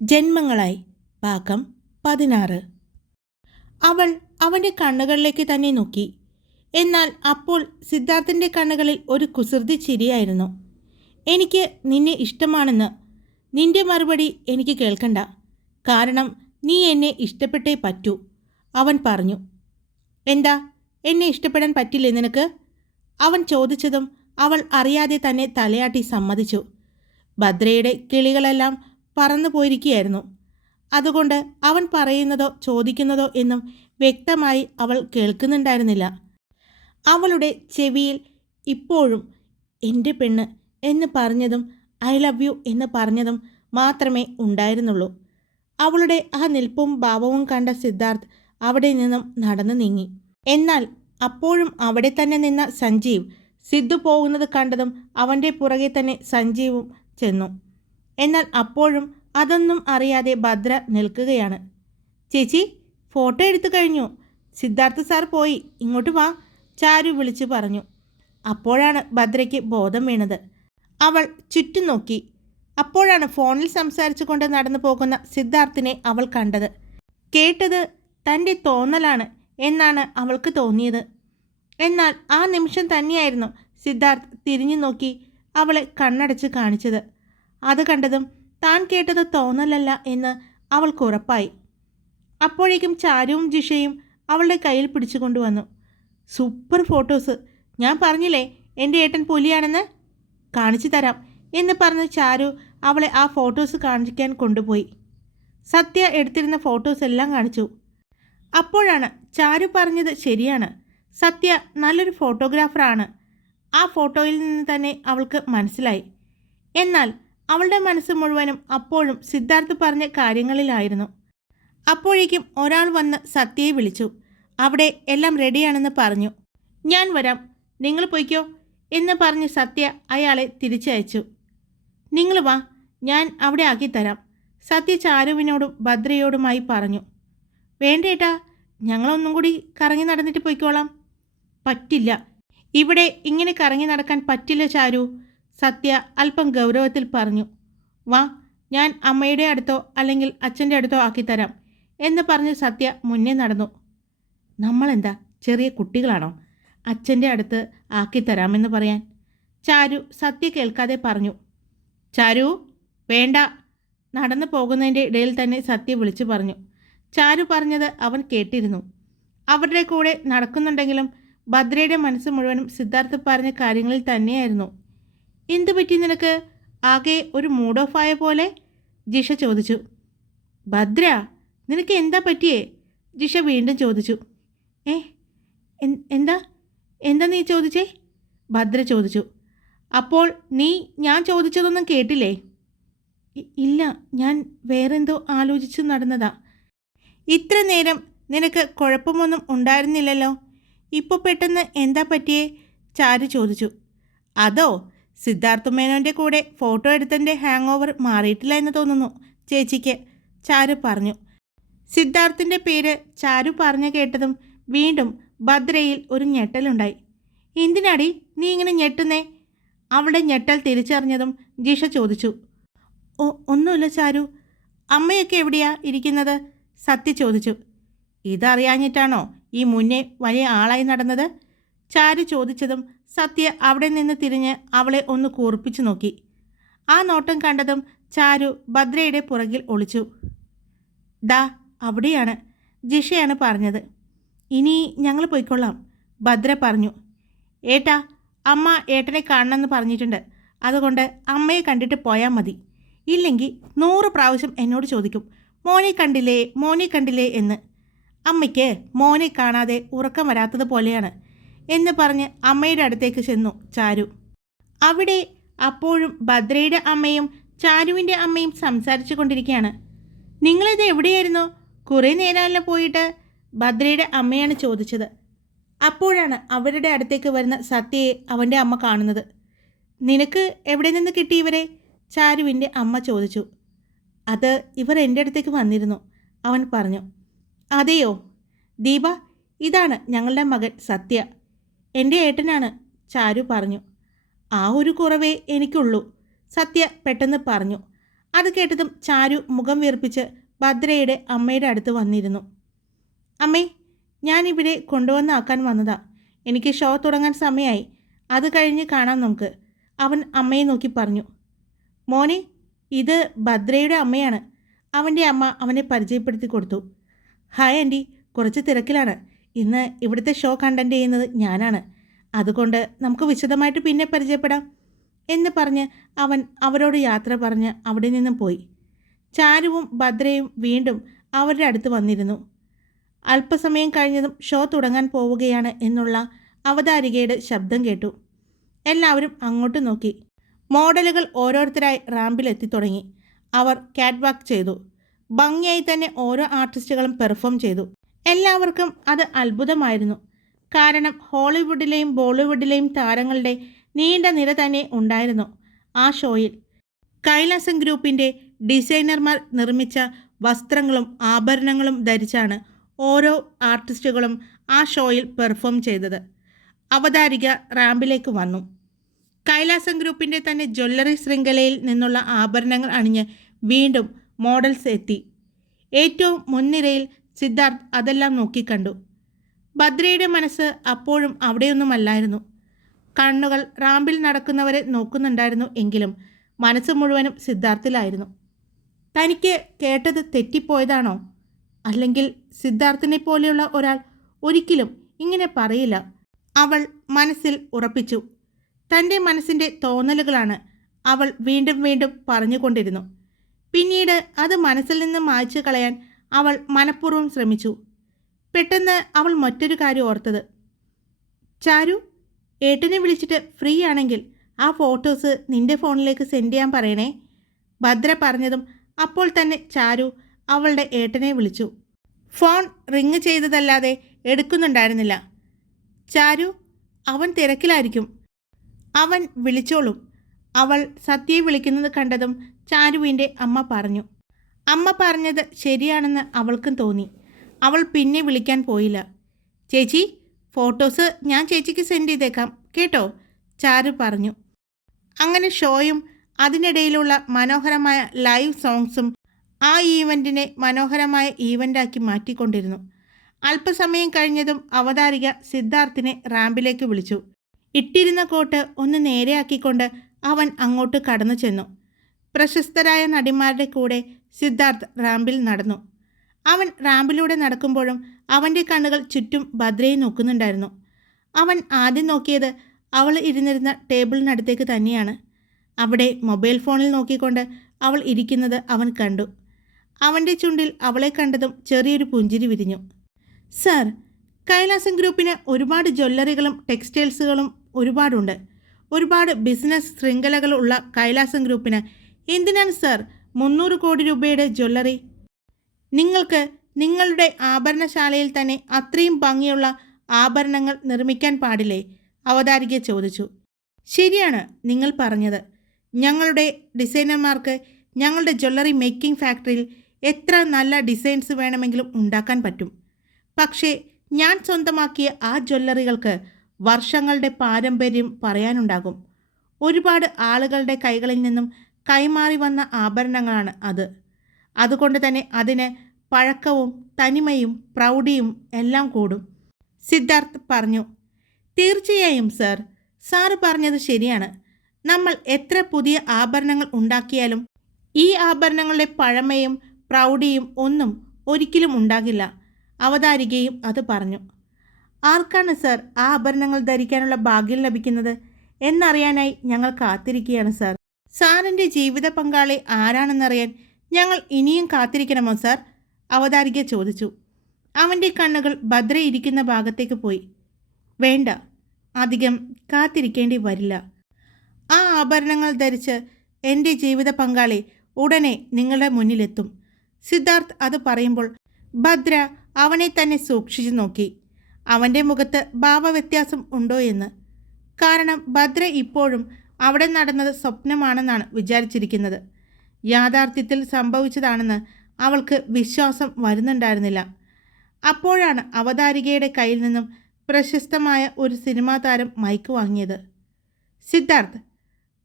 ജന്മങ്ങളായി ഭാഗം 16. അവൾ അവൻ്റെ കണ്ണുകളിലേക്ക് തന്നെ നോക്കി. എന്നാൽ അപ്പോൾ സിദ്ധാർത്ഥിൻ്റെ കണ്ണുകളിൽ ഒരു കുസൃതി ചിരിയായിരുന്നു. എനിക്ക് നിന്നെ ഇഷ്ടമാണെന്ന്. നിന്റെ മറുപടി എനിക്ക് കേൾക്കണ്ട, കാരണം നീ എന്നെ ഇഷ്ടപ്പെട്ടേ പറ്റൂ, അവൻ പറഞ്ഞു. എന്താ, എന്നെ ഇഷ്ടപ്പെടാൻ പറ്റില്ലേ നിനക്ക്? അവൻ ചോദിച്ചതും അവൾ അറിയാതെ തന്നെ തലയാട്ടി സമ്മതിച്ചു. ഭദ്രയുടെ കിളികളെല്ലാം പറന്നു പോയിരിക്കുകയായിരുന്നു. അതുകൊണ്ട് അവൻ പറയുന്നതോ ചോദിക്കുന്നതോ എന്നും വ്യക്തമായി അവൾ കേൾക്കുന്നുണ്ടായിരുന്നില്ല. അവളുടെ ചെവിയിൽ ഇപ്പോഴും എൻ്റെ പെണ്ണ് എന്ന് പറഞ്ഞതും ഐ ലവ് യു എന്ന് പറഞ്ഞതും മാത്രമേ ഉണ്ടായിരുന്നുള്ളൂ. അവളുടെ ആ നിൽപ്പും ഭാവവും കണ്ട സിദ്ധാർത്ഥ് അവിടെ നിന്നും നടന്നു നീങ്ങി. എന്നാൽ അപ്പോഴും അവിടെ തന്നെ നിന്ന സഞ്ജീവ് സിദ്ധു പോകുന്നത് കണ്ടതും അവൻ്റെ പുറകെ തന്നെ സഞ്ജീവും ചെന്നു. എന്നാൽ അപ്പോഴും അതൊന്നും അറിയാതെ ഭദ്ര നിൽക്കുകയാണ്. ചേച്ചി, ഫോട്ടോ എടുത്തു കഴിഞ്ഞു, സിദ്ധാർത്ഥ സാർ പോയി, ഇങ്ങോട്ട് വാ, ചാരു വിളിച്ചു പറഞ്ഞു. അപ്പോഴാണ് ഭദ്രയ്ക്ക് ബോധം വീണത്. അവൾ ചുറ്റും നോക്കി. അപ്പോഴാണ് ഫോണിൽ സംസാരിച്ചു കൊണ്ട് നടന്നു പോകുന്ന സിദ്ധാർത്ഥിനെ അവൾ കണ്ടത്. കേട്ടത് തൻ്റെ തോന്നലാണ് എന്നാണ് അവൾക്ക് തോന്നിയത്. എന്നാൽ ആ നിമിഷം തന്നെയായിരുന്നു സിദ്ധാർത്ഥ് തിരിഞ്ഞു നോക്കി അവളെ കണ്ണടച്ച് കാണിച്ചത്. അത് കണ്ടതും താൻ കേട്ടത് തോന്നലല്ല എന്ന് അവൾക്ക് ഉറപ്പായി. അപ്പോഴേക്കും ചാരുവും ജിഷയും അവളുടെ കയ്യിൽ പിടിച്ചു കൊണ്ടുവന്നു. സൂപ്പർ ഫോട്ടോസ്, ഞാൻ പറഞ്ഞില്ലേ എൻ്റെ ഏട്ടൻ പുലിയാണെന്ന്, കാണിച്ചു തരാം എന്ന് പറഞ്ഞ് ചാരു അവളെ ആ ഫോട്ടോസ് കാണിക്കാൻ കൊണ്ടുപോയി. സത്യ എടുത്തിരുന്ന ഫോട്ടോസ് എല്ലാം കാണിച്ചു. അപ്പോഴാണ് ചാരു പറഞ്ഞത് ശരിയാണ്, സത്യ നല്ലൊരു ഫോട്ടോഗ്രാഫറാണ്. ആ ഫോട്ടോയിൽ നിന്ന് തന്നെ അവൾക്ക് മനസ്സിലായി. എന്നാൽ അവളുടെ മനസ്സ് മുഴുവനും അപ്പോഴും സിദ്ധാർത്ഥ് പറഞ്ഞ കാര്യങ്ങളിലായിരുന്നു. അപ്പോഴേക്കും ഒരാൾ വന്ന് സത്യയെ വിളിച്ചു. അവിടെ എല്ലാം റെഡിയാണെന്ന് പറഞ്ഞു. ഞാൻ വരാം, നിങ്ങൾ പോയിക്കോ എന്ന് പറഞ്ഞ് സത്യ അയാളെ തിരിച്ചയച്ചു. നിങ്ങൾ വാ, ഞാൻ അവിടെ ആക്കിത്തരാം, സത്യ ചാരുവിനോടും ഭദ്രയോടുമായി പറഞ്ഞു. വേണ്ടേട്ടാ, ഞങ്ങളൊന്നും കൂടി കറങ്ങി നടന്നിട്ട് പോയിക്കോളാം. പറ്റില്ല, ഇവിടെ ഇങ്ങനെ കറങ്ങി നടക്കാൻ പറ്റില്ല ചാരു, സത്യ അല്പം ഗൗരവത്തിൽ പറഞ്ഞു. വാ, ഞാൻ അമ്മയുടെ അടുത്തോ അല്ലെങ്കിൽ അച്ഛൻ്റെ അടുത്തോ ആക്കിത്തരാം എന്ന് പറഞ്ഞ് സത്യ മുന്നേ നടന്നു. നമ്മളെന്താ ചെറിയ കുട്ടികളാണോ അച്ഛൻ്റെ അടുത്ത് ആക്കിത്തരാമെന്ന് പറയാൻ? ചാരു സത്യ കേൾക്കാതെ പറഞ്ഞു. ചാരു, വേണ്ട, നടന്നു പോകുന്നതിൻ്റെ ഇടയിൽ തന്നെ സത്യ വിളിച്ചു പറഞ്ഞു. ചാരു പറഞ്ഞത് അവൻ കേട്ടിരുന്നു. അവരുടെ കൂടെ നടക്കുന്നുണ്ടെങ്കിലും ഭദ്രയുടെ മനസ്സ് മുഴുവനും സിദ്ധാർത്ഥ് പറഞ്ഞ കാര്യങ്ങളിൽ തന്നെയായിരുന്നു. എന്തു പറ്റി നിനക്ക്? ആകെ ഒരു മൂഡ് ഓഫ് ആയ പോലെ, ജിഷ ചോദിച്ചു. ഭദ്ര, നിനക്ക് എന്താ പറ്റിയേ? ജിഷ വീണ്ടും ചോദിച്ചു. എന്താ എന്താ നീ ചോദിച്ചേ? ഭദ്ര ചോദിച്ചു. അപ്പോൾ നീ ഞാൻ ചോദിച്ചതൊന്നും കേട്ടില്ലേ? ഇല്ല, ഞാൻ വേറെന്തോ ആലോചിച്ചു നടന്നതാ. ഇത്ര നേരം നിനക്ക് കുഴപ്പമൊന്നും ഉണ്ടായിരുന്നില്ലല്ലോ, ഇപ്പോൾ പെട്ടെന്ന് എന്താ പറ്റിയേ? ചാരു ചോദിച്ചു. അതോ, സിദ്ധാർത്ഥ മേനോൻ്റെ കൂടെ ഫോട്ടോ എടുത്തതിൻ്റെ ഹാങ് ഓവർ മാറിയിട്ടില്ല എന്ന് തോന്നുന്നു ചേച്ചിക്ക്, ചാരു പറഞ്ഞു. സിദ്ധാർത്ഥിൻ്റെ പേര് ചാരു പറഞ്ഞു കേട്ടതും വീണ്ടും ഭദ്രയിൽ ഒരു ഞെട്ടലുണ്ടായി. എന്തിനാടി നീ ഇങ്ങനെ ഞെട്ടുന്നേ? അവളുടെ ഞെട്ടൽ തിരിച്ചറിഞ്ഞതും ജിഷ ചോദിച്ചു. ഒന്നുമില്ല ചാരു, അമ്മയൊക്കെ എവിടെയാ ഇരിക്കുന്നത്? സത്യ ചോദിച്ചു. ഇതറിയാഞ്ഞിട്ടാണോ ഈ മുന്നേ വലിയ ആളായി നടന്നത്? ചാരു ചോദിച്ചതും സത്യ അവിടെ നിന്ന് തിരിഞ്ഞ് അവളെ ഒന്ന് കൂർപ്പിച്ചു നോക്കി. ആ നോട്ടം കണ്ടതും ചാരു ഭദ്രയുടെ പുറകിൽ ഒളിച്ചു. ദാ അവിടെയാണ്, ജിഷയാണ് പറഞ്ഞത്. ഇനി ഞങ്ങൾ പോയിക്കൊള്ളാം, ഭദ്ര പറഞ്ഞു. ഏട്ടാ, അമ്മ ഏട്ടനെ കാണണമെന്ന് പറഞ്ഞിട്ടുണ്ട്, അതുകൊണ്ട് അമ്മയെ കണ്ടിട്ട് പോയാൽ മതി. ഇല്ലെങ്കിൽ 100 പ്രാവശ്യം എന്നോട് ചോദിക്കും, മോനെ കണ്ടില്ലേ മോനെ കണ്ടില്ലേ എന്ന്. അമ്മയ്ക്ക് മോനെ കാണാതെ ഉറക്കം വരാത്തതുപോലെയാണ് എന്ന് പറഞ്ഞ് അമ്മയുടെ അടുത്തേക്ക് ചെന്നു ചാരു. അവിടെ അപ്പോഴും ഭദ്രയുടെ അമ്മയും ചാരുവിൻ്റെ അമ്മയും സംസാരിച്ചു കൊണ്ടിരിക്കുകയാണ്. നിങ്ങളിത് എവിടെയായിരുന്നു? കുറേ നേരമല്ല പോയിട്ട്, ഭദ്രയുടെ അമ്മയാണ് ചോദിച്ചത്. അപ്പോഴാണ് അവരുടെ അടുത്തേക്ക് വരുന്ന സത്യയെ അവൻ്റെ അമ്മ കാണുന്നത്. നിനക്ക് എവിടെ നിന്ന് കിട്ടി ഇവരെ? ചാരുവിൻ്റെ അമ്മ ചോദിച്ചു. അത് ഇവർ എൻ്റെ അടുത്തേക്ക് വന്നിരുന്നു, അവൻ പറഞ്ഞു. അതെയോ? ദീപ, ഇതാണ് ഞങ്ങളുടെ മകൻ സത്യ, എൻ്റെ ഏട്ടനാണ്, ചാരു പറഞ്ഞു. ആ ഒരു കുറവേ എനിക്കുള്ളൂ, സത്യ പെട്ടെന്ന് പറഞ്ഞു. അത് കേട്ടതും ചാരു മുഖം വീർപ്പിച്ച് ഭദ്രയുടെ അമ്മയുടെ അടുത്ത് വന്നിരുന്നു. അമ്മേ, ഞാനിവിടെ കൊണ്ടുവന്നാക്കാൻ വന്നതാ. എനിക്ക് ഷോ തുടങ്ങാൻ സമയമായി. അത് കഴിഞ്ഞ് കാണാം നമുക്ക്, അവൻ അമ്മയെ നോക്കി പറഞ്ഞു. മോനെ, ഇത് ഭദ്രയുടെ അമ്മയാണ്. അവൻ്റെ അമ്മ അവനെ പരിചയപ്പെടുത്തി കൊടുത്തു. ഹായ് ആൻറ്റി, കുറച്ച് തിരക്കിലാണ്. ഇന്ന് ഇവിടുത്തെ ഷോ കണ്ടന്റ് ചെയ്യുന്നത് ഞാനാണ്. അതുകൊണ്ട് നമുക്ക് വിശദമായിട്ട് പിന്നെ പരിചയപ്പെടാം എന്ന് പറഞ്ഞ് അവൻ അവരോട് യാത്ര പറഞ്ഞ് അവിടെ നിന്നും പോയി. ചാരുവും ഭദ്രയും വീണ്ടും അവരുടെ അടുത്ത് വന്നിരുന്നു. അല്പസമയം കഴിഞ്ഞതും ഷോ തുടങ്ങാൻ പോവുകയാണ് എന്നുള്ള അവതാരികയുടെ ശബ്ദം കേട്ടു. എല്ലാവരും അങ്ങോട്ട് നോക്കി. മോഡലുകൾ ഓരോരുത്തരായി റാമ്പിലെത്തി തുടങ്ങി. അവർ ക്യാറ്റ് വാക്ക് ചെയ്തു. ഭംഗിയായി തന്നെ ഓരോ ആർട്ടിസ്റ്റുകളും പെർഫോം ചെയ്തു. എല്ലാവർക്കും അത് അത്ഭുതമായിരുന്നു. കാരണം ഹോളിവുഡിലെയും ബോളിവുഡിലെയും താരങ്ങളുടെ നീണ്ട നിര തന്നെ ഉണ്ടായിരുന്നു ആ ഷോയിൽ. കൈലാസം ഗ്രൂപ്പിൻ്റെ ഡിസൈനർമാർ നിർമ്മിച്ച വസ്ത്രങ്ങളും ആഭരണങ്ങളും ധരിച്ചാണ് ഓരോ ആർട്ടിസ്റ്റുകളും ആ ഷോയിൽ പെർഫോം ചെയ്തത്. അവതാരിക റാമ്പിലേക്ക് വന്നു. കൈലാസം ഗ്രൂപ്പിൻ്റെ തന്നെ ജ്വല്ലറി ശൃംഖലയിൽ നിന്നുള്ള ആഭരണങ്ങൾ അണിഞ്ഞ് വീണ്ടും മോഡൽസ് എത്തി. ഏറ്റവും മുൻനിരയിൽ സിദ്ധാർത്ഥ് അതെല്ലാം നോക്കിക്കണ്ടു. ഭദ്രയുടെ മനസ്സ് അപ്പോഴും അവിടെയൊന്നുമല്ലായിരുന്നു. കണ്ണുകൾ റാമ്പിൽ നടക്കുന്നവരെ നോക്കുന്നുണ്ടായിരുന്നു. എങ്കിലും മനസ്സ് മുഴുവനും സിദ്ധാർത്ഥിലായിരുന്നു. തനിക്ക് കേട്ടത് തെറ്റിപ്പോയതാണോ? അല്ലെങ്കിൽ സിദ്ധാർത്ഥിനെ പോലെയുള്ള ഒരാൾ ഒരിക്കലും ഇങ്ങനെ പറയില്ല. അവൾ മനസ്സിൽ ഉറപ്പിച്ചു. തൻ്റെ മനസ്സിൻ്റെ തോന്നലുകളാണ് അവൾ വീണ്ടും വീണ്ടും പറഞ്ഞുകൊണ്ടിരുന്നു. പിന്നീട് അത് മനസ്സിൽ നിന്ന് മായ്ച്ചു കളയാൻ അവൾ മനഃപൂർവ്വം ശ്രമിച്ചു. പെട്ടെന്ന് അവൾ മറ്റൊരു കാര്യം ഓർത്തത്. ചാരു, ഏട്ടനെ വിളിച്ചിട്ട് ഫ്രീ ആണെങ്കിൽ ആ ഫോട്ടോസ് നിൻ്റെ ഫോണിലേക്ക് സെൻഡ് ചെയ്യാൻ പറയണേ. ഭദ്ര പറഞ്ഞതും അപ്പോൾ തന്നെ ചാരു അവളുടെ ഏട്ടനെ വിളിച്ചു. Phone ring ചെയ്തതല്ലാതെ എടുക്കുന്നുണ്ടായിരുന്നില്ല. ചാരു, അവൻ തിരക്കിലായിരിക്കും, അവൻ വിളിച്ചോളും. അവൾ സത്യയെ വിളിക്കുന്നത് കണ്ടതും ചാരുവിൻ്റെ അമ്മ പറഞ്ഞു. അമ്മ പറഞ്ഞത് ശരിയാണെന്ന് അവൾക്കും തോന്നി. അവൾ പിന്നെ വിളിക്കാൻ പോയില്ല. ചേച്ചി, ഫോട്ടോസ് ഞാൻ ചേച്ചിക്ക് സെൻഡ് ചെയ്തേക്കാം കേട്ടോ, ചാരു പറഞ്ഞു. അങ്ങനെ ഷോയും അതിനിടയിലുള്ള മനോഹരമായ ലൈവ് സോങ്സും ആ ഈവൻറ്റിനെ മനോഹരമായ ഈവൻ്റാക്കി മാറ്റിക്കൊണ്ടിരുന്നു. അല്പസമയം കഴിഞ്ഞതും അവതാരിക സിദ്ധാർത്ഥിനെ റാമ്പിലേക്ക് വിളിച്ചു. ഇട്ടിരുന്ന കോട്ട് ഒന്ന് നേരെയാക്കിക്കൊണ്ട് അവൻ അങ്ങോട്ട് കടന്നു ചെന്നു. പ്രശസ്തരായ നടിമാരുടെ കൂടെ സിദ്ധാർത്ഥ് റാമ്പിൽ നടന്നു. അവൻ റാമ്പിലൂടെ നടക്കുമ്പോഴും അവൻ്റെ കണ്ണുകൾ ചുറ്റും ഭദ്രയെ നോക്കുന്നുണ്ടായിരുന്നു. അവൻ ആദ്യം നോക്കിയത് അവൾ ഇരുന്നിരുന്ന ടേബിളിനടുത്തേക്ക് തന്നെയാണ്. അവിടെ മൊബൈൽ ഫോണിൽ നോക്കിക്കൊണ്ട് അവൾ ഇരിക്കുന്നത് അവൻ കണ്ടു. അവൻ്റെ ചുണ്ടിൽ അവളെ കണ്ടതും ചെറിയൊരു പുഞ്ചിരി വിരിഞ്ഞു. സർ, കൈലാസം ഗ്രൂപ്പിന് ഒരുപാട് ജ്വല്ലറികളും ടെക്സ്റ്റൈൽസുകളും ഒരുപാടുണ്ട്. ഒരുപാട് ബിസിനസ് ശൃംഖലകളുള്ള കൈലാസം ഗ്രൂപ്പിന് എന്തിനാണ് സർ 300 കോടി രൂപയുടെ ജ്വല്ലറി? നിങ്ങൾക്ക് നിങ്ങളുടെ ആഭരണശാലയിൽ തന്നെ അത്രയും ഭംഗിയുള്ള ആഭരണങ്ങൾ നിർമ്മിക്കാൻ പാടില്ലേ? അവതാരിക ചോദിച്ചു. ശരിയാണ് നിങ്ങൾ പറഞ്ഞത്. ഞങ്ങളുടെ ഡിസൈനർമാർക്ക് ഞങ്ങളുടെ ജ്വല്ലറി മേക്കിംഗ് ഫാക്ടറിയിൽ എത്ര നല്ല ഡിസൈൻസ് വേണമെങ്കിലും ഉണ്ടാക്കാൻ പറ്റും. പക്ഷേ ഞാൻ സ്വന്തമാക്കിയ ആ ജ്വല്ലറികൾക്ക് വർഷങ്ങളുടെ പാരമ്പര്യം പറയാനുണ്ടാകും. ഒരുപാട് ആളുകളുടെ കൈകളിൽ നിന്നും കൈമാറി വന്ന ആഭരണങ്ങളാണ് അത്. അതുകൊണ്ട് തന്നെ അതിന് പഴക്കവും തനിമയും പ്രൗഢിയും എല്ലാം കൂടും, സിദ്ധാർത്ഥ് പറഞ്ഞു. തീർച്ചയായും സർ, സാറ് പറഞ്ഞത് ശരിയാണ്. നമ്മൾ എത്ര പുതിയ ആഭരണങ്ങൾ ഉണ്ടാക്കിയാലും ഈ ആഭരണങ്ങളുടെ പഴമയും പ്രൗഢിയും ഒന്നും ഒരിക്കലും ഉണ്ടാകില്ല, അവതാരികയും അത് പറഞ്ഞു. ആർക്കാണ് സർ ആ ആഭരണങ്ങൾ ധരിക്കാനുള്ള ഭാഗ്യം ലഭിക്കുന്നത് എന്നറിയാനായി ഞങ്ങൾ കാത്തിരിക്കുകയാണ് സർ. സാറിൻ്റെ ജീവിത പങ്കാളി ആരാണെന്നറിയാൻ ഞങ്ങൾ ഇനിയും കാത്തിരിക്കണമോ സർ? അവതാരിക ചോദിച്ചു. അവൻ്റെ കണ്ണുകൾ ഭദ്ര ഇരിക്കുന്ന ഭാഗത്തേക്ക് പോയി. വേണ്ട, അധികം കാത്തിരിക്കേണ്ടി വരില്ല. ആ ആഭരണങ്ങൾ ധരിച്ച് എൻ്റെ ജീവിത പങ്കാളി ഉടനെ നിങ്ങളുടെ മുന്നിലെത്തും. സിദ്ധാർത്ഥ് അത് പറയുമ്പോൾ ഭദ്ര അവനെ തന്നെ സൂക്ഷിച്ചു നോക്കി. അവൻ്റെ മുഖത്ത് ഭാവവ്യത്യാസം ഉണ്ടോ എന്ന്. കാരണം ഭദ്ര ഇപ്പോഴും അവിടെ നടന്നത് സ്വപ്നമാണെന്നാണ് വിചാരിച്ചിരിക്കുന്നത്. യാഥാർത്ഥ്യത്തിൽ സംഭവിച്ചതാണെന്ന് അവൾക്ക് വിശ്വാസം വരുന്നുണ്ടായിരുന്നില്ല. അപ്പോഴാണ് അവതാരികയുടെ കയ്യിൽ നിന്നും പ്രശസ്തമായ ഒരു സിനിമാ താരം മൈക്ക് വാങ്ങിയത്. സിദ്ധാർത്ഥ്,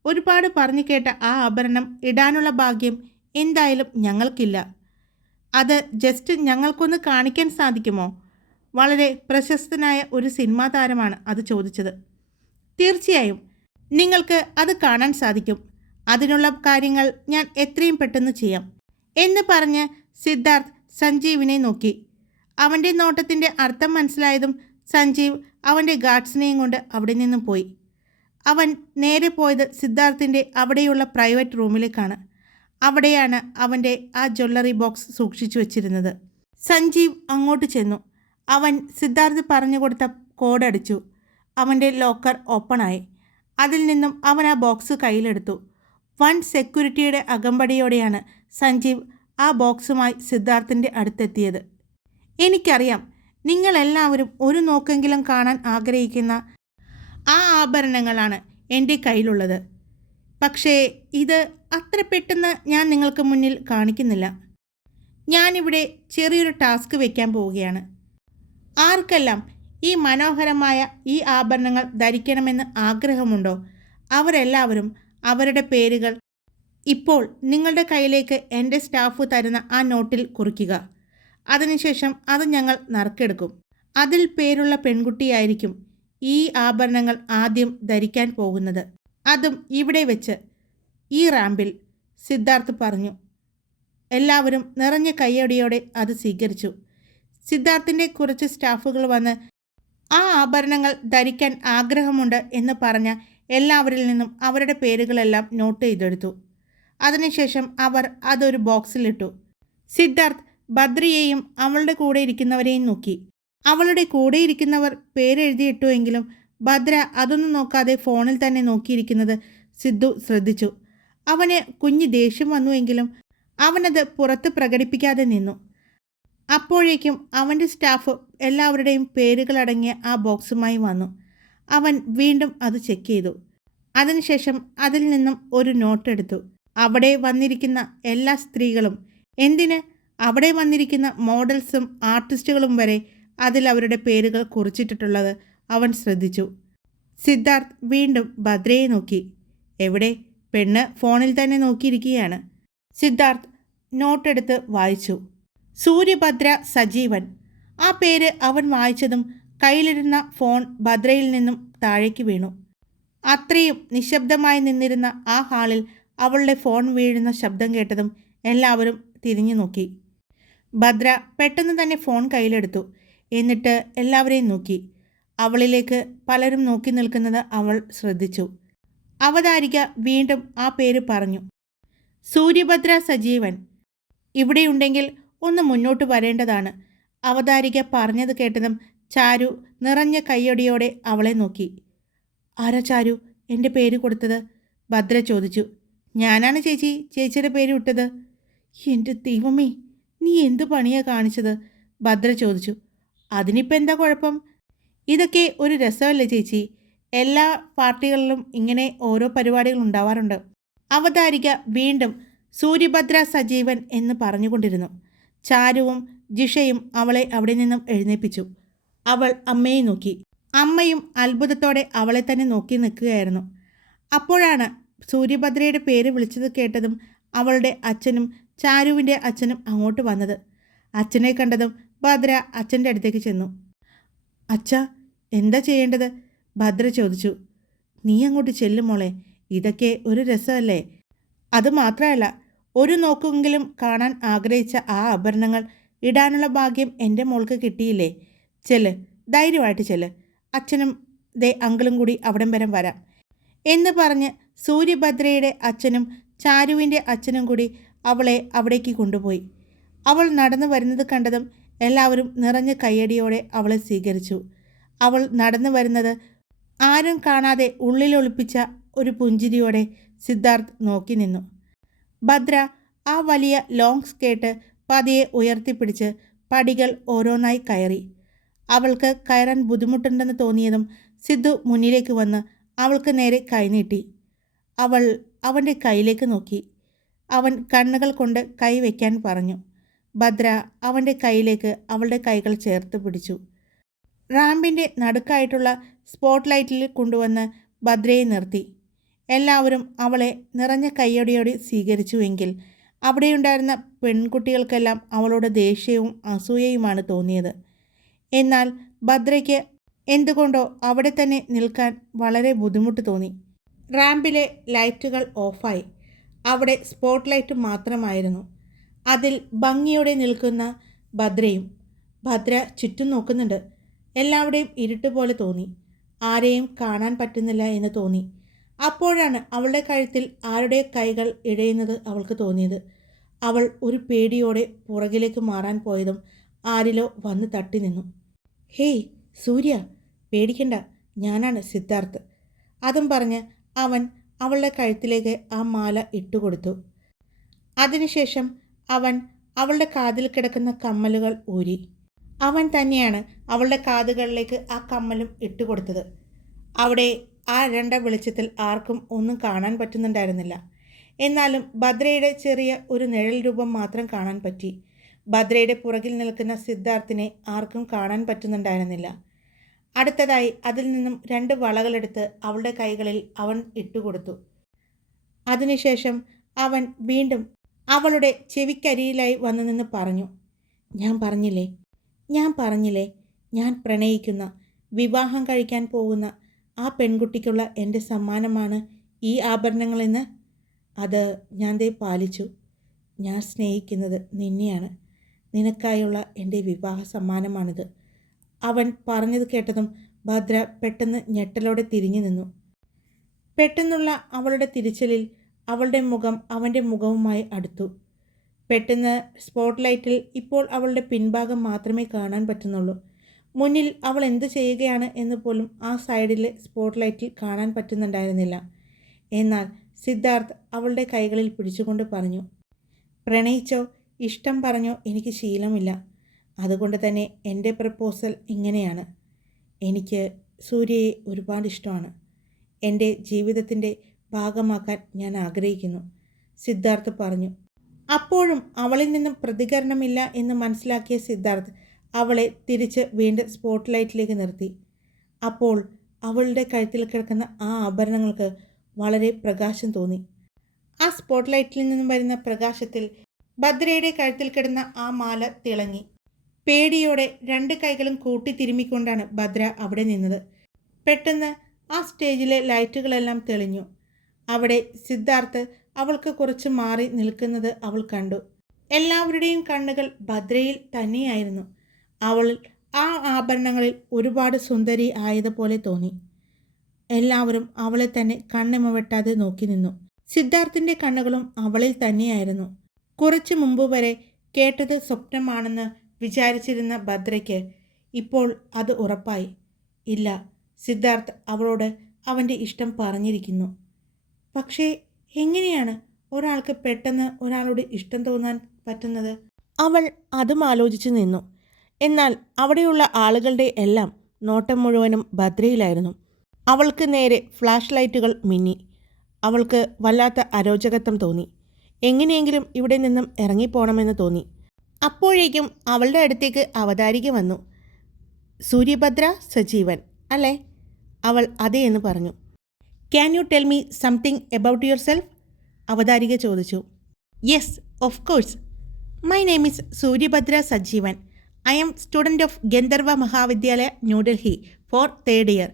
ഒരുപാട് പറഞ്ഞു കേട്ട ആ ആഭരണം ഇടാനുള്ള ഭാഗ്യം എന്തായാലും ഞങ്ങൾക്കില്ല. അത് ജസ്റ്റ് ഞങ്ങൾക്കൊന്ന് കാണിക്കാൻ സാധിക്കുമോ? വളരെ പ്രശസ്തനായ ഒരു സിനിമാ താരമാണ് അത് ചോദിച്ചത്. തീർച്ചയായും നിങ്ങൾക്ക് അത് കാണാൻ സാധിക്കും. അതിനുള്ള കാര്യങ്ങൾ ഞാൻ എത്രയും പെട്ടെന്ന് ചെയ്യാം എന്ന് പറഞ്ഞ് സിദ്ധാർത്ഥ് സഞ്ജീവിനെ നോക്കി. അവൻ്റെ നോട്ടത്തിൻ്റെ അർത്ഥം മനസ്സിലായതും സഞ്ജീവ് അവൻ്റെ ഗാർഡ്സിനെയും കൊണ്ട് അവിടെ നിന്നും പോയി. അവൻ നേരെ പോയത് സിദ്ധാർത്ഥിൻ്റെ അവിടെയുള്ള പ്രൈവറ്റ് റൂമിലേക്കാണ്. അവിടെയാണ് അവൻ്റെ ആ ജ്വല്ലറി ബോക്സ് സൂക്ഷിച്ചു വച്ചിരുന്നത്. സഞ്ജീവ് അങ്ങോട്ട് ചെന്നു. അവൻ സിദ്ധാർത്ഥ് പറഞ്ഞു കൊടുത്ത കോഡ് അടിച്ചു. അവൻ്റെ ലോക്കർ ഓപ്പണായി. അതിൽ നിന്നും അവൻ ആ ബോക്സ് കയ്യിലെടുത്തു. വൻ സെക്യൂരിറ്റിയുടെ അകമ്പടിയോടെയാണ് സഞ്ജീവ് ആ ബോക്സുമായി സിദ്ധാർത്ഥിൻ്റെ അടുത്തെത്തിയത്. എനിക്കറിയാം, നിങ്ങളെല്ലാവരും ഒരു നോക്കെങ്കിലും കാണാൻ ആഗ്രഹിക്കുന്ന ആ ആഭരണങ്ങളാണ് എൻ്റെ കയ്യിലുള്ളത്. പക്ഷേ ഇത് അത്ര പെട്ടെന്ന് ഞാൻ നിങ്ങൾക്ക് മുന്നിൽ കാണിക്കുന്നില്ല. ഞാനിവിടെ ചെറിയൊരു ടാസ്ക് വയ്ക്കാൻ പോവുകയാണ്. ആർക്കെല്ലാം ഈ മനോഹരമായ ഈ ആഭരണങ്ങൾ ധരിക്കണമെന്ന് ആഗ്രഹമുണ്ടോ അവരെല്ലാവരും അവരുടെ പേരുകൾ ഇപ്പോൾ നിങ്ങളുടെ കയ്യിലേക്ക് എൻ്റെ സ്റ്റാഫ് തരുന്ന ആ നോട്ടിൽ കുറിക്കുക. അതിനുശേഷം അത് ഞങ്ങൾ നറുക്കെടുക്കും. അതിൽ പേരുള്ള പെൺകുട്ടിയായിരിക്കും ഈ ആഭരണങ്ങൾ ആദ്യം ധരിക്കാൻ പോകുന്നത്. അതും ഇവിടെ വെച്ച്, ഈ റാമ്പിൽ, സിദ്ധാർത്ഥ് പറഞ്ഞു. എല്ലാവരും നിറഞ്ഞ കയ്യടിയോടെ അത് സ്വീകരിച്ചു. സിദ്ധാർത്ഥിൻ്റെ കുറച്ച് സ്റ്റാഫുകൾ വന്ന് ആ ആഭരണങ്ങൾ ധരിക്കാൻ ആഗ്രഹമുണ്ട് എന്ന് പറഞ്ഞ എല്ലാവരിൽ നിന്നും അവരുടെ പേരുകളെല്ലാം നോട്ട് ചെയ്തെടുത്തു. അതിനുശേഷം അവർ അതൊരു ബോക്സിലിട്ടു. സിദ്ധാർത്ഥ് ബദ്രിയെയും അവളുടെ കൂടെ ഇരിക്കുന്നവരെയും നോക്കി. അവളുടെ കൂടെ ഇരിക്കുന്നവർ പേരെഴുതിയിട്ടുവെങ്കിലും ഭദ്ര അതൊന്നും നോക്കാതെ ഫോണിൽ തന്നെ നോക്കിയിരിക്കുന്നത് സിദ്ധു ശ്രദ്ധിച്ചു. അവന് കുഞ്ഞ് ദേഷ്യം വന്നുവെങ്കിലും അവനത് പുറത്ത് പ്രകടിപ്പിക്കാതെ നിന്നു. അപ്പോഴേക്കും അവൻ്റെ സ്റ്റാഫ് എല്ലാവരുടെയും പേരുകളടങ്ങിയ ആ ബോക്സുമായി വന്നു. അവൻ വീണ്ടും അത് ചെക്ക് ചെയ്തു. അതിനുശേഷം അതിൽ നിന്നും ഒരു നോട്ടെടുത്തു. അവിടെ വന്നിരിക്കുന്ന എല്ലാ സ്ത്രീകളും, എന്തിന് അവിടെ വന്നിരിക്കുന്ന മോഡൽസും ആർട്ടിസ്റ്റുകളും വരെ അതിൽ അവരുടെ പേരുകൾ കുറിച്ചിട്ടിട്ടുള്ളത് അവൻ ശ്രദ്ധിച്ചു. സിദ്ധാർത്ഥ് വീണ്ടും ഭദ്രയെ നോക്കി. എവിടെ? പെണ്ണ് ഫോണിൽ തന്നെ നോക്കിയിരിക്കുകയാണ്. സിദ്ധാർത്ഥ് നോട്ടെടുത്ത് വായിച്ചു. സൂര്യഭദ്ര സജീവൻ. ആ പേര് അവൻ വായിച്ചതും കയ്യിലിരുന്ന ഫോൺ ഭദ്രയിൽ നിന്നും താഴേക്ക് വീണു. അത്രയും നിശബ്ദമായി നിന്നിരുന്ന ആ ഹാളിൽ അവളുടെ ഫോൺ വീഴുന്ന ശബ്ദം കേട്ടതും എല്ലാവരും തിരിഞ്ഞു നോക്കി. ഭദ്ര പെട്ടെന്ന് തന്നെ ഫോൺ കയ്യിലെടുത്തു. എന്നിട്ട് എല്ലാവരെയും നോക്കി. അവളിലേക്ക് പലരും നോക്കി നിൽക്കുന്നത് അവൾ ശ്രദ്ധിച്ചു. അവതാരിക വീണ്ടും ആ പേര് പറഞ്ഞു. സൂര്യഭദ്ര സജീവൻ ഇവിടെയുണ്ടെങ്കിൽ ഒന്ന് മുന്നോട്ട് വരേണ്ടതാണ്. അവതാരിക പറഞ്ഞത് കേട്ടതും ചാരു നിറഞ്ഞ കയ്യടിയോടെ അവളെ നോക്കി. ആരാ ചാരു എൻ്റെ പേര് കൊടുത്തത്? ഭദ്ര ചോദിച്ചു. ഞാനാണ് ചേച്ചി ചേച്ചിയുടെ പേര് വിട്ടത്. എൻ്റെ ദൈവമേ, നീ എന്ത് പണിയാ കാണിച്ചത്? ഭദ്ര ചോദിച്ചു. അതിനിപ്പോൾ എന്താ കുഴപ്പം? ഇതൊക്കെ ഒരു രസമല്ലേ ചേച്ചി? എല്ലാ പാർട്ടികളിലും ഇങ്ങനെ ഓരോ പരിപാടികൾ ഉണ്ടാവാറുണ്ട്. അവതാരിക വീണ്ടും സൂര്യഭദ്ര സജീവൻ എന്ന് പറഞ്ഞുകൊണ്ടിരുന്നു. ചാരുവും ജിഷയും അവളെ അവിടെ നിന്നും എഴുന്നേൽപ്പിച്ചു. അവൾ അമ്മയെ നോക്കി. അമ്മയും അത്ഭുതത്തോടെ അവളെ തന്നെ നോക്കി നിൽക്കുകയായിരുന്നു. അപ്പോഴാണ് സൂര്യഭദ്രയുടെ പേര് വിളിച്ചത് കേട്ടതും അവളുടെ അച്ഛനും ചാരുവിൻ്റെ അച്ഛനും അങ്ങോട്ട് വന്നത്. അച്ഛനെ കണ്ടതും ഭദ്ര അച്ഛൻ്റെ അടുത്തേക്ക് ചെന്നു. അച്ഛ, എന്താ ചെയ്യേണ്ടത്? ഭദ്ര ചോദിച്ചു. നീ അങ്ങോട്ട് ചെല്ലും മോളെ, ഇതൊക്കെ ഒരു രസമല്ലേ? അത് മാത്രമല്ല, ഒരു നോക്കെങ്കിലും കാണാൻ ആഗ്രഹിച്ച ആ ആഭരണങ്ങൾ ഇടാനുള്ള ഭാഗ്യം എൻ്റെ മോൾക്ക് കിട്ടിയില്ലേ? ചെല്ല്, ധൈര്യമായിട്ട് ചെല്ല്. അച്ഛനും ദേ അങ്കിളും കൂടി അവിടം വരെ വരാം എന്ന് പറഞ്ഞ് സൂര്യഭദ്രയുടെ അച്ഛനും ചാരുവിൻ്റെ അച്ഛനും കൂടി അവളെ അവിടേക്ക് കൊണ്ടുപോയി. അവൾ നടന്നു വരുന്നത് കണ്ടതും എല്ലാവരും നിറഞ്ഞ കയ്യടിയോടെ അവളെ സ്വീകരിച്ചു. അവൾ നടന്നു വരുന്നത് ആരും കാണാതെ ഉള്ളിലൊളിപ്പിച്ച ഒരു പുഞ്ചിരിയോടെ സിദ്ധാർത്ഥ് നോക്കി നിന്നു. ഭദ്ര ആ വലിയ ലോങ് സ്കേർട്ട് പതിയെ ഉയർത്തിപ്പിടിച്ച് പടികൾ ഓരോന്നായി കയറി. അവൾക്ക് കയറാൻ ബുദ്ധിമുട്ടുണ്ടെന്ന് തോന്നിയതും സിദ്ധു മുന്നിലേക്ക് വന്ന് അവൾക്ക് നേരെ കൈനീട്ടി. അവൾ അവൻ്റെ കൈയിലേക്ക് നോക്കി. അവൻ കണ്ണുകൾ കൊണ്ട് കൈ വയ്ക്കാൻ പറഞ്ഞു. ഭദ്ര അവൻ്റെ കൈയിലേക്ക് അവളുടെ കൈകൾ ചേർത്ത് പിടിച്ചു. റാമ്പിൻ്റെ നടുക്കായിട്ടുള്ള സ്പോട്ട് ലൈറ്റിൽ കൊണ്ടുവന്ന് ഭദ്രയെ നിർത്തി. എല്ലാവരും അവളെ നിറഞ്ഞ കയ്യടിയോടെ സ്വീകരിച്ചുവെങ്കിൽ അവിടെയുണ്ടായിരുന്ന പെൺകുട്ടികൾക്കെല്ലാം അവളോട് ദേഷ്യവും അസൂയയുമാണ് തോന്നിയത്. എന്നാൽ ഭദ്രയ്ക്ക് എന്തുകൊണ്ടോ അവിടെ തന്നെ നിൽക്കാൻ വളരെ ബുദ്ധിമുട്ട് തോന്നി. റാമ്പിലെ ലൈറ്റുകൾ ഓഫായി. അവിടെ സ്പോട്ട് ലൈറ്റ് മാത്രമായിരുന്നു. അതിൽ ഭംഗിയോടെ നിൽക്കുന്ന ഭദ്രയും. ഭദ്ര ചുറ്റും നോക്കുന്നുണ്ട്. എല്ലാവരുടെയും ഇരുട്ട് പോലെ തോന്നി. ആരെയും കാണാൻ പറ്റുന്നില്ല എന്ന് തോന്നി. അപ്പോഴാണ് അവളുടെ കഴുത്തിൽ ആരുടെ കൈകൾ ഇഴയുന്നത് അവൾക്ക് തോന്നിയത്. അവൾ ഒരു പേടിയോടെ പുറകിലേക്ക് മാറാൻ പോയതും ആരിലോ വന്ന് തട്ടി നിന്നു. ഹേയ് സൂര്യ, പേടിക്കണ്ട, ഞാനാണ് സിദ്ധാർത്ഥ്. അതും പറഞ്ഞ് അവൻ അവളുടെ കഴുത്തിലേക്ക് ആ മാല ഇട്ടുകൊടുത്തു. അതിനുശേഷം അവൻ അവളുടെ കാതിൽ കിടക്കുന്ന കമ്മലുകൾ ഊരി. അവൻ തന്നെയാണ് അവളുടെ കാതുകളിലേക്ക് ആ കമ്മലും ഇട്ടുകൊടുത്തത്. അവിടെ ആ രണ്ട വെളിച്ചത്തിൽ ആർക്കും ഒന്നും കാണാൻ പറ്റുന്നുണ്ടായിരുന്നില്ല. എന്നാലും ഭദ്രയുടെ ചെറിയ ഒരു നിഴൽ രൂപം മാത്രം കാണാൻ പറ്റി. ഭദ്രയുടെ പുറകിൽ നിൽക്കുന്ന സിദ്ധാർത്ഥിനെ ആർക്കും കാണാൻ പറ്റുന്നുണ്ടായിരുന്നില്ല. അടുത്തതായി അതിൽ നിന്നും 2 വളകളെടുത്ത് അവളുടെ കൈകളിൽ അവൻ ഇട്ടുകൊടുത്തു. അതിനുശേഷം അവൻ വീണ്ടും അവളുടെ ചെവിക്കരിയിലായി വന്നു നിന്ന് പറഞ്ഞു, ഞാൻ പറഞ്ഞില്ലേ ഞാൻ പ്രണയിക്കുന്ന, വിവാഹം കഴിക്കാൻ പോകുന്ന ആ പെൺകുട്ടിക്കുള്ള എൻ്റെ സമ്മാനമാണ് ഈ ആഭരണങ്ങളെന്ന്. അത് ഞാൻ പാലിച്ചു. ഞാൻ സ്നേഹിക്കുന്നത് നിന്നെയാണ്. നിനക്കായുള്ള എൻ്റെ വിവാഹ സമ്മാനമാണിത്. അവൻ പറഞ്ഞത് കേട്ടതും ഭദ്ര പെട്ടെന്ന് ഞെട്ടലോടെ തിരിഞ്ഞു നിന്നു. പെട്ടെന്നുള്ള അവളുടെ തിരിച്ചലിൽ അവളുടെ മുഖം അവൻ്റെ മുഖവുമായി അടുത്തു. പെട്ടെന്ന് സ്പോട്ട് ലൈറ്റിൽ ഇപ്പോൾ അവളുടെ പിൻഭാഗം മാത്രമേ കാണാൻ പറ്റുന്നുള്ളൂ. മുന്നിൽ അവൾ എന്ത് ചെയ്യുകയാണ് എന്ന് പോലും ആ സൈഡിലെ സ്പോട്ട് ലൈറ്റിൽ കാണാൻ പറ്റുന്നുണ്ടായിരുന്നില്ല. എന്നാൽ സിദ്ധാർത്ഥ് അവളുടെ കൈകളിൽ പിടിച്ചുകൊണ്ട് പറഞ്ഞു, പ്രണയിച്ചോ, ഇഷ്ടം പറഞ്ഞോ എനിക്ക് ശീലമില്ല. അതുകൊണ്ട് തന്നെ എൻ്റെ പ്രപ്പോസൽ ഇങ്ങനെയാണ്. എനിക്ക് സൂര്യയെ ഒരുപാട് ഇഷ്ടമാണ്. എൻ്റെ ജീവിതത്തിൻ്റെ ഭാഗമാക്കാൻ ഞാൻ ആഗ്രഹിക്കുന്നു, സിദ്ധാർത്ഥ് പറഞ്ഞു. അപ്പോഴും അവളിൽ നിന്നും പ്രതികരണമില്ല എന്ന് മനസ്സിലാക്കിയ സിദ്ധാർത്ഥ് അവളെ തിരിച്ച് വീണ്ടും സ്പോട്ട് ലൈറ്റിലേക്ക് നിർത്തി. അപ്പോൾ അവളുടെ കഴുത്തിൽ കിടക്കുന്ന ആ ആഭരണങ്ങൾക്ക് വളരെ പ്രകാശം തോന്നി. ആ സ്പോട്ട് ലൈറ്റിൽ നിന്നും വരുന്ന പ്രകാശത്തിൽ ഭദ്രയുടെ കഴുത്തിൽ കിടന്ന ആ മാല തിളങ്ങി. പേടിയോടെ 2 കൈകളും കൂട്ടി തിരുമ്മിക്കൊണ്ടാണ് ഭദ്ര അവിടെ നിന്നത്. പെട്ടെന്ന് ആ സ്റ്റേജിലെ ലൈറ്റുകളെല്ലാം തെളിഞ്ഞു. അവിടെ സിദ്ധാർത്ഥ് അവൾക്ക് കുറച്ച് മാറി നിൽക്കുന്നത് അവൾ കണ്ടു. എല്ലാവരുടെയും കണ്ണുകൾ ഭദ്രയിൽ തന്നെയായിരുന്നു. അവൾ ആ ആഭരണങ്ങളിൽ ഒരുപാട് സുന്ദരി ആയതുപോലെ തോന്നി. എല്ലാവരും അവളെ തന്നെ കണ്ണിമ വെട്ടാതെ നോക്കി നിന്നു. സിദ്ധാർത്ഥിൻ്റെ കണ്ണുകളും അവളിൽ തന്നെയായിരുന്നു. കുറച്ചു മുമ്പ് വരെ കേട്ടത് സ്വപ്നമാണെന്ന് വിചാരിച്ചിരുന്ന ഭദ്രയ്ക്ക് ഇപ്പോൾ അത് ഉറപ്പായി. ഇല്ല, സിദ്ധാർത്ഥ് അവളോട് അവൻ്റെ ഇഷ്ടം പറഞ്ഞിരിക്കുന്നു. പക്ഷേ എങ്ങനെയാണ് ഒരാൾക്ക് പെട്ടെന്ന് ഒരാളോട് ഇഷ്ടം തോന്നാൻ പറ്റുന്നത്? അവൾ അതും ആലോചിച്ചു നിന്നു. എന്നാൽ അവിടെയുള്ള ആളുകളുടെ എല്ലാം നോട്ടം മുഴുവനും ഭദ്രയിലായിരുന്നു. അവൾക്ക് നേരെ ഫ്ലാഷ് ലൈറ്റുകൾ മിന്നി. അവൾക്ക് വല്ലാത്ത അരോചകത്വം തോന്നി. എങ്ങനെയെങ്കിലും ഇവിടെ നിന്നും ഇറങ്ങിപ്പോണമെന്ന് തോന്നി. അപ്പോഴേക്കും അവളുടെ അടുത്തേക്ക് അവതാരിക വന്നു. സൂര്യഭദ്ര സജീവൻ അല്ലേ? അവൾ അതെ എന്ന് പറഞ്ഞു. Can you tell me something about yourself? അവതാരിക ചോദിച്ചു. Yes, of course. My name is Suryabhadra Sajeevan. I am student of Gandharva Mahavidyalaya, New Delhi, for 3rd year.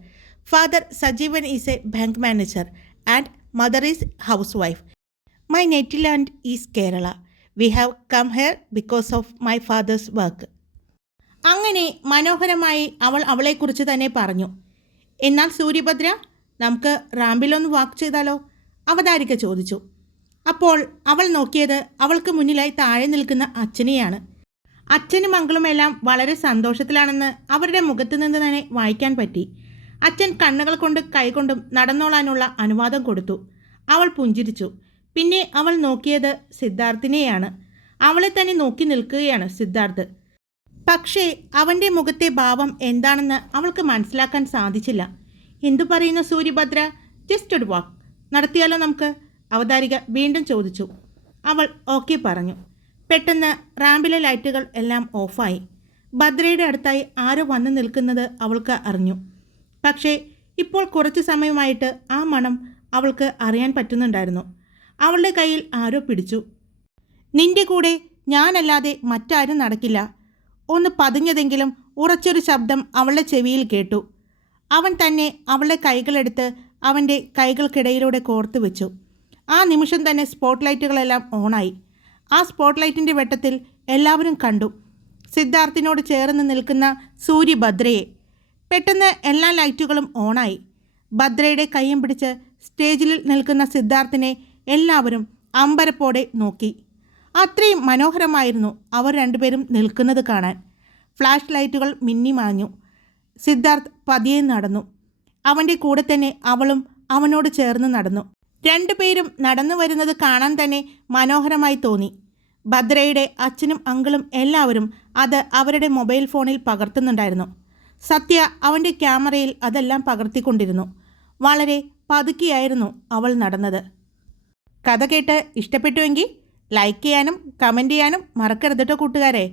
Father Sajeevan is a bank manager and mother is housewife. My native land is Kerala. We have come here because of my father's work. അങ്ങനെ മനോഹരമായി അവൾ അവളെക്കുറിച്ച് തന്നെ പറഞ്ഞു. എന്നാൽ സൂര്യഭദ്ര, നമുക്ക് റാമ്പിലൊന്ന് വാക്ക് ചെയ്താലോ? അവതാരിക ചോദിച്ചു. അപ്പോൾ അവൾ നോക്കിയത് അവൾക്ക് മുന്നിലായി താഴെ നിൽക്കുന്ന അച്ഛനെയാണ്. അച്ഛനും മക്കളുമെല്ലാം വളരെ സന്തോഷത്തിലാണെന്ന് അവരുടെ മുഖത്ത് നിന്ന് തന്നെ വായിക്കാൻ പറ്റി. അച്ഛൻ കണ്ണുകൾ കൊണ്ട് കൈകൊണ്ടും നടന്നോളാനുള്ള അനുവാദം കൊടുത്തു. അവൾ പുഞ്ചിരിച്ചു. പിന്നെ അവൾ നോക്കിയത് സിദ്ധാർത്ഥിനെയാണ്. അവളെ തന്നെ നോക്കി നിൽക്കുകയാണ് സിദ്ധാർത്ഥ്. പക്ഷേ അവൻ്റെ മുഖത്തെ ഭാവം എന്താണെന്ന് അവൾക്ക് മനസ്സിലാക്കാൻ സാധിച്ചില്ല. എന്തു പറയുന്നു സൂര്യഭദ്ര? ജസ്റ്റ് ഒരു വാക്ക് നടത്തിയാലോ നമുക്ക്? അവതാരിക വീണ്ടും ചോദിച്ചു. അവൾ ഓക്കെ പറഞ്ഞു. പെട്ടെന്ന് റാമ്പിലെ ലൈറ്റുകൾ എല്ലാം ഓഫായി. ഭദ്രയുടെ അടുത്തായി ആരോ വന്നു നിൽക്കുന്നത് അവൾക്ക് അറിഞ്ഞു. പക്ഷേ ഇപ്പോൾ കുറച്ച് സമയമായിട്ട് ആ മണം അവൾക്ക് അറിയാൻ പറ്റുന്നുണ്ടായിരുന്നു. അവളുടെ കയ്യിൽ ആരോ പിടിച്ചു. നിന്റെ കൂടെ ഞാനല്ലാതെ മറ്റാരും നടക്കില്ല. ഒന്ന് പതുങ്ങിയതെങ്കിലും ഉറച്ചൊരു ശബ്ദം അവളുടെ ചെവിയിൽ കേട്ടു. അവൻ തന്നെ അവളുടെ കൈകളെടുത്ത് അവൻ്റെ കൈകൾക്കിടയിലൂടെ കോർത്തു വെച്ചു. ആ നിമിഷം തന്നെ സ്പോട്ട് ലൈറ്റുകളെല്ലാം ഓണായി. ആ സ്പോട്ട് ലൈറ്റിൻ്റെ വെട്ടത്തിൽ എല്ലാവരും കണ്ടു സിദ്ധാർത്ഥിനോട് ചേർന്ന് നിൽക്കുന്ന സൂര്യഭദ്രയെ. പെട്ടെന്ന് എല്ലാ ലൈറ്റുകളും ഓണായി. ഭദ്രയുടെ കൈയും പിടിച്ച് സ്റ്റേജിൽ നിൽക്കുന്ന സിദ്ധാർത്ഥിനെ എല്ലാവരും അമ്പരപ്പോടെ നോക്കി. അത്രയും മനോഹരമായിരുന്നു അവർ രണ്ടുപേരും നിൽക്കുന്നത് കാണാൻ. ഫ്ലാഷ് ലൈറ്റുകൾ മിന്നിമാഞ്ഞു. സിദ്ധാർത്ഥ് പതിയെ നടന്നു. അവൻ്റെ കൂടെ തന്നെ അവളും അവനോട് ചേർന്ന് നടന്നു. രണ്ടുപേരും നടന്നു വരുന്നത് കാണാൻ തന്നെ മനോഹരമായി തോന്നി. ഭദ്രയുടെ അച്ഛനും അങ്കിളും എല്ലാവരും അത് അവരുടെ മൊബൈൽ ഫോണിൽ പകർത്തുന്നുണ്ടായിരുന്നു. സത്യ അവൻ്റെ ക്യാമറയിൽ അതെല്ലാം പകർത്തിക്കൊണ്ടിരുന്നു. വളരെ പതുക്കിയായിരുന്നു അവൾ നടന്നത്. കഥ കേട്ട് ഇഷ്ടപ്പെട്ടുവെങ്കിൽ ലൈക്ക് ചെയ്യാനും കമൻറ്റ് ചെയ്യാനും മറക്കരുത് കേട്ടോ കൂട്ടുകാരെ.